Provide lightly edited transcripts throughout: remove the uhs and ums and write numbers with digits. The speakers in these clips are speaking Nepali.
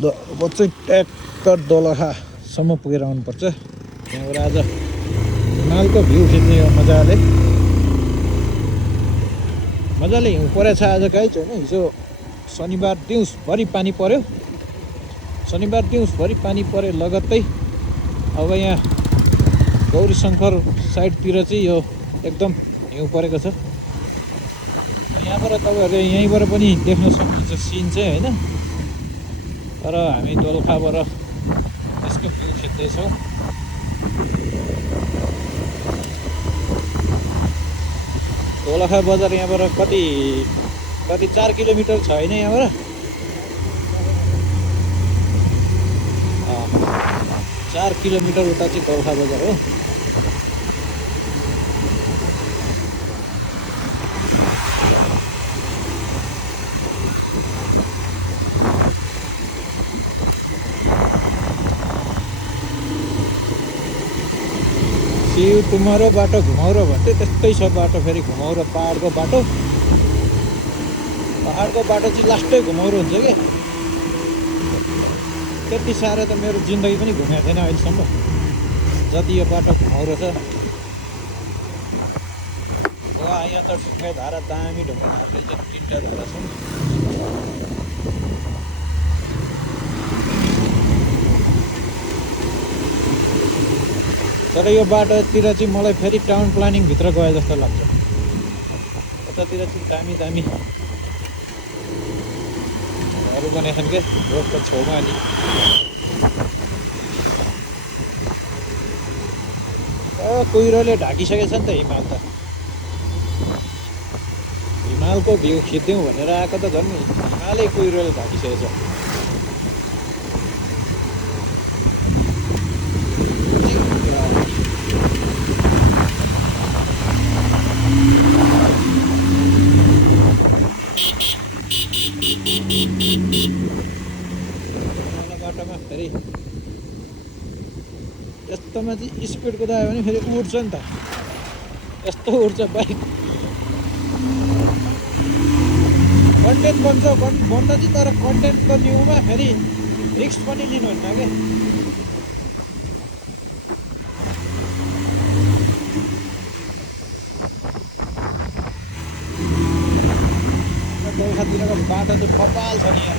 चाहिँ ट्याक्क दोलखासम्म पुगेर आउनुपर्छ। त्यहाँबाट आज हिमालको भ्यू खिच्ने हो मजाले हिउँ परेछ आज गाइज होइन। हिजो शनिबार दिउँसभरि पानी पर्यो, पानी परे लगत्तै अब यहाँ गौरी शङ्कर साइडतिर चाहिँ यो एकदम हिउँ परेको छ। यहाँबाट तपाईँहरूले यहीँबाट पनि देख्न सक्नुहुन्छ सिन चाहिँ होइन। तर हामी दोलखाबाट यसको भ्यू खिच्दैछौँ। दोलखा बजार यहाँबाट कति 4 किलोमिटर छ होइन यहाँबाट। 4 किलोमिटर उता चाहिँ दोलखा बजार हो। सिउ टुमरो बाटो घुमाउरो भन्थे त्यस्तै छ बाटो। फेरि घुमाउरो पहाडको बाटो चाहिँ लास्टै घुमाउरो हुन्छ कि। त्यति साह्रो त मेरो जिन्दगी पनि घुमेको थिएन अहिलेसम्म जति यो बाटो घुमाउरो छ। यहाँ त ढुङ्गे धारा दामी ढुङ्गे धाराले चाहिँ 3टा धारा छ। तर यो बाटोतिर चाहिँ मलाई फेरि टाउन प्लानिङ भित्र गए जस्तो लाग्छ। यतातिर चाहिँ दामी घरहरू बनेछन् के रोडको छेउमा। अनि कुहिरोले ढाकिसकेको छ नि त हिमाल त। हिमालको भ्यू खिच्दिउँ भनेर आएको त झन् हिमालै कुहिरोले ढाकिसकेको छ। बाटोमा फेरि यस्तोमा चाहिँ स्पिड कुदायो भने फेरि उड्छ नि त। यस्तो उड्छ बाइक। कन्टेन्ट बन्छ चाहिँ तर कन्टेन्टको न्युमा फेरि रिस्क पनि लिनुहुन्न क्या। दोलखातिरको बाटो चाहिँ कपाल छ नि यहाँ।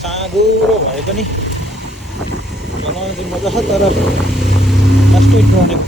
साँगुरो भए पनि चलाउन चाहिँ मजा छ। तर लास्टै टर्निङ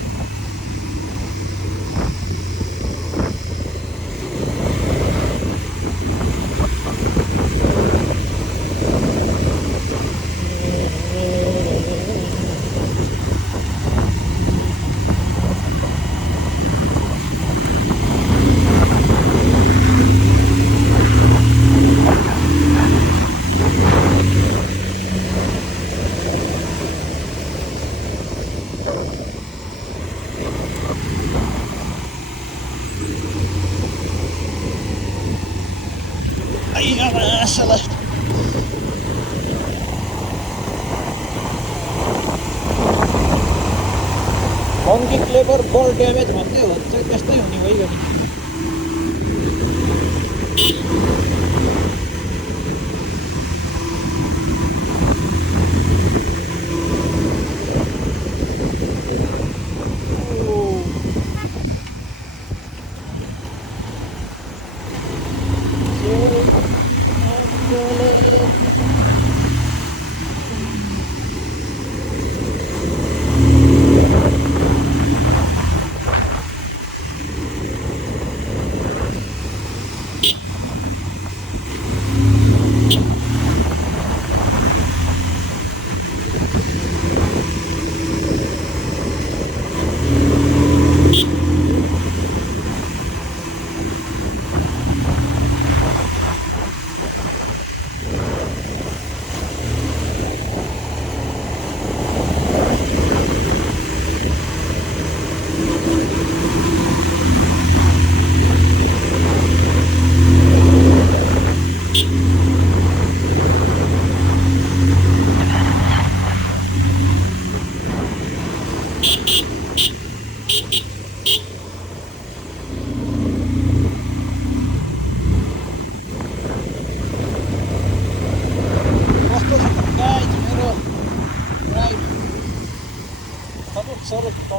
फङ्की क्लेभर बल ड्यामेज भन्दै हुन्छ त्यस्तै हुने भइगयो नि।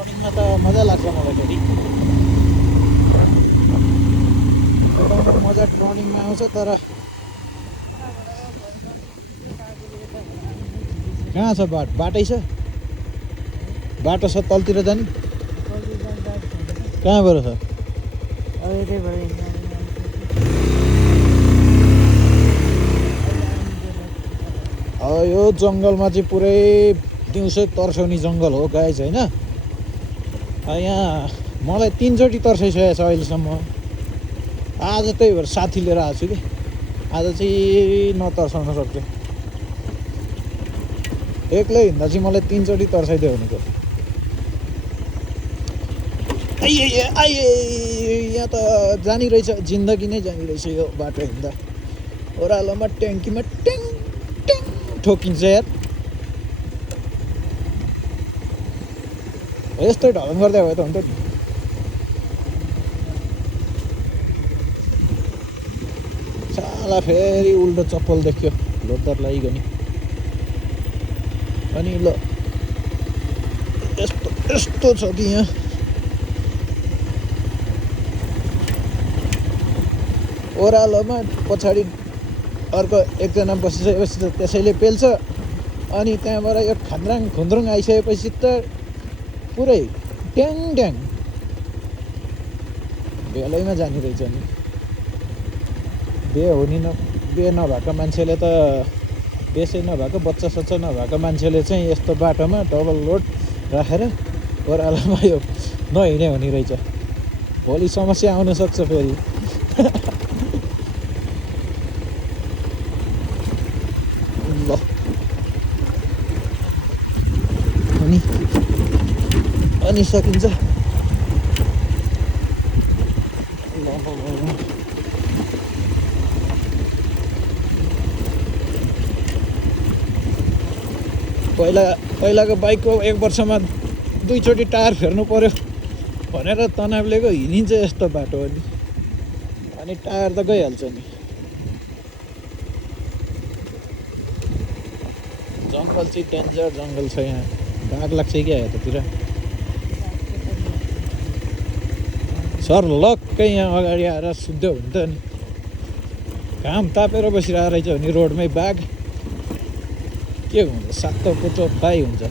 रनिङमा त मजा लाग्छ मलाई फेरि मजा रनिङमा आउँछ तर कहाँ छ बाटै छ बाटो छ तलतिर जाने कहाँबाट छ यो जङ्गलमा चाहिँ पुरै दिउँसै तर्साउने जङ्गल हो गाइज होइन यहाँ मलाई 3 चोटि तर्साइसकेको छ अहिलेसम्म आज त्यही भएर साथी लिएर आएको छु कि आज चाहिँ नतर्साउन सक्छु एक्लै हिँड्दा चाहिँ मलाई 3 चोटि तर्साइदियो भनेको आइए यहाँ त जानी रहेछ जिन्दगी नै जानी रहेछ यो बाटो हिँड्दा ओह्रालोमा ट्याङ्कीमा ट्याङ ट्याङ ठोकिन्छ यार यस्तै ढलन गर्दै भए त हुन्थ्यो नि साला फेरि उल्टो चप्पल देख्यो लोदर लागिगयो नि अनि ल यस्तो छ कि यहाँ ओह्रालोमा पछाडि अर्को एकजना बसिसकेपछि त त्यसैले पेल्छ अनि त्यहाँबाट यो खान्द्राङ खुन्द्रुङ आइसकेपछि त पुरै ट्याङ ट्याङ भेलैमा जाने रहेछ नि बे नभएको मान्छेले त बेसै नभएको बच्चा सच्चा नभएको मान्छेले चाहिँ यस्तो बाटोमा डबल लोड राखेर ओह्रालोमा यो नहिँड्ने हुने रहेछ भोलि समस्या आउन सक्छ फेरि ल अनि सकिन्छ पहिलाको बाइकको 1 वर्षमा 2 चोटि टायर फेर्नु पर्यो भनेर तनाव लिएको हिँडिन्छ यस्तो बाटो अनि टायर त गइहाल्छ नि जङ्गल चाहिँ डेन्जर जङ्गल छ यहाँ बाघ लाग्छ क्या यतातिर सर लक्कै यहाँ अगाडि आएर शुद्ध हुन्छ नि घाम तापेर बसिरहेको रहेछ भने रोडमै बाघ के हुन्छ सातो कुचो फ्राई हुन्छ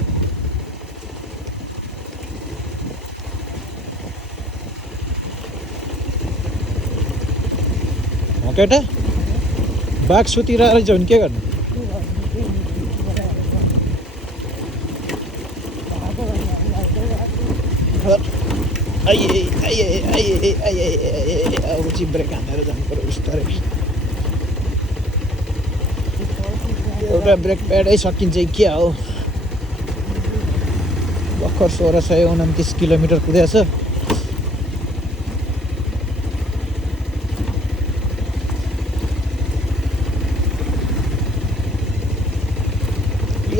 हो केटा बाघ सुतिरहेको रहेछ भने के गर्नु अब चाहिँ ब्रेक हानेर जानु पर्यो बिस्तारै एउटा ब्रेक प्याडै सकिन्छ क्या हो भर्खर 1629 किलोमिटर कुदेछ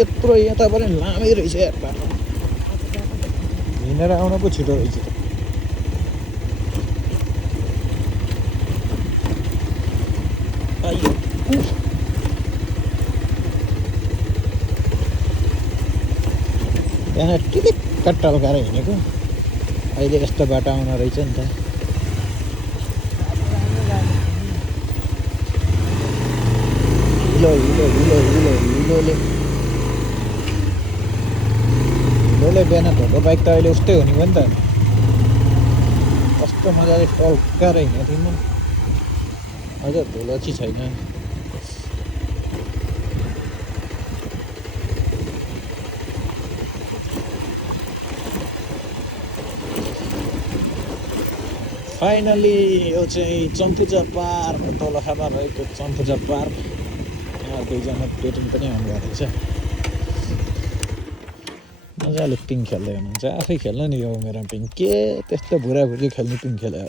यत्रो यताबाट लामै रहेछ यार बाटो हिँडेर आउन पो छिटो रहेछ त्यहाँ टिलिक कट्टल गाह्रो हिँडेको अहिले यस्तो बाटो आउन रहेछ नि त हिलोले बिहान धोको बाइक त अहिले उस्तै हुने भयो नि त कस्तो मजाले टल्काएर हिँडेको थिएँ म अझ धुलो चाहिँ छैन फाइनली यो चाहिँ चम्पुजा पार्क दोलखामा रहेको चम्पुजा पार्क यहाँ 2 जना पेटिङ पनि आउनुभएको रहेछ मजाले पिङ खेल्दै हुनुहुन्छ आफै खेल्नु नि यो मेरो पिङ के त्यस्तो भुराभुरी खेल्ने पिङ खेल्यो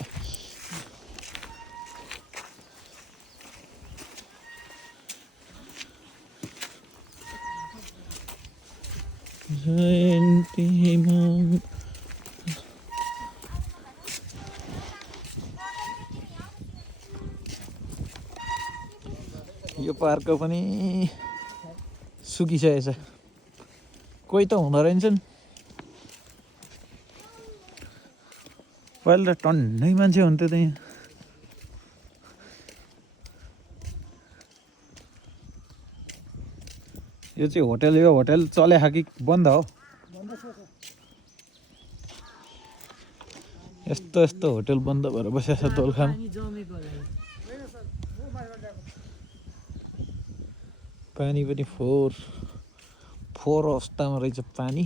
यो पार्कको पनि सुकिसकेछ कोही त हुँदो रहेछन् पहिला त टन्नै मान्छे हुन्थ्यो त यहाँ। यो चाहिँ होटल, यो होटल चले कि बन्द हो? यस्तो यस्तो होटल बन्द भएर बसेको छ दोलखाम। पानी पनि फोहोर अवस्थामा रहेछ पानी।